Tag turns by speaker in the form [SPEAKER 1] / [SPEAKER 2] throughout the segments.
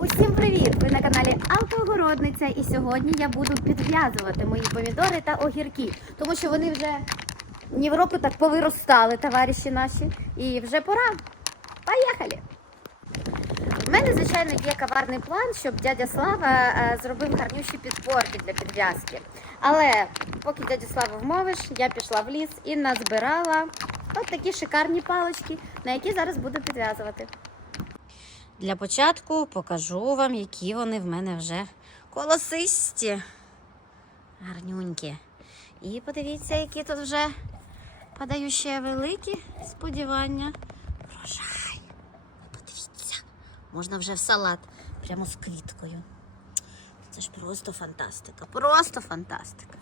[SPEAKER 1] Усім привіт! Ви на каналі Автоогородниця і сьогодні я буду підв'язувати мої помідори та огірки, тому що вони вже ні в року так повиростали, товариші наші, і вже пора. Поїхали! У мене, звичайно, є каварний план, щоб дядя Слава е, зробив гарнющі підпорки для підв'язки. Але поки дядю Славу вмовиш, я пішла в ліс і назбирала от такі шикарні палички, на які зараз буду підв'язувати. Для початку покажу вам, які вони в мене вже колосисті. Гарнюнькі. І подивіться, які тут вже падають ще великі сподівання. Врожай. Подивіться, можна вже в салат прямо з квіткою. Це ж просто фантастика. Просто фантастика.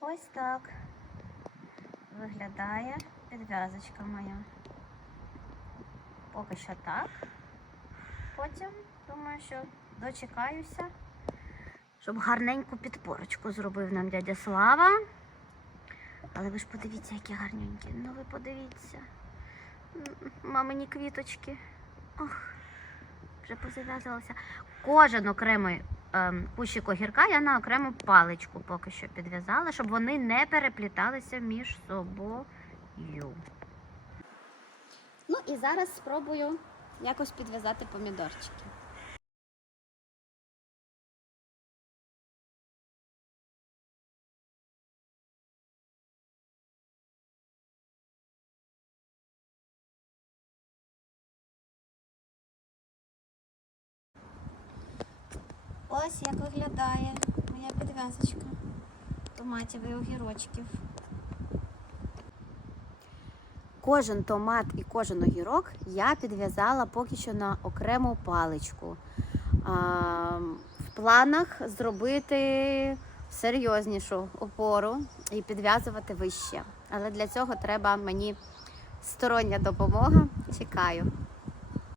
[SPEAKER 1] Ось так виглядає підв'язочка моя. Поки що так. Потім думаю, що дочекаюся, щоб гарненьку підпорочку зробив нам дядя Слава. Але ви ж подивіться, які гарненькі. Ну ви подивіться. Мамині квіточки. Ох, вже позав'язувалася. Кожен окремий ем, кущик огірка я на окрему паличку поки що підв'язала, щоб вони не перепліталися між собою. Ну і зараз спробую якось підв'язати помідорчики. Ось як виглядає моя підв'язочка томатів і огірочків. Кожен томат і кожен огірок я підв'язала поки що на окрему паличку. В планах зробити серйознішу опору і підв'язувати вище. Але для цього треба мені стороння допомога. Чекаю.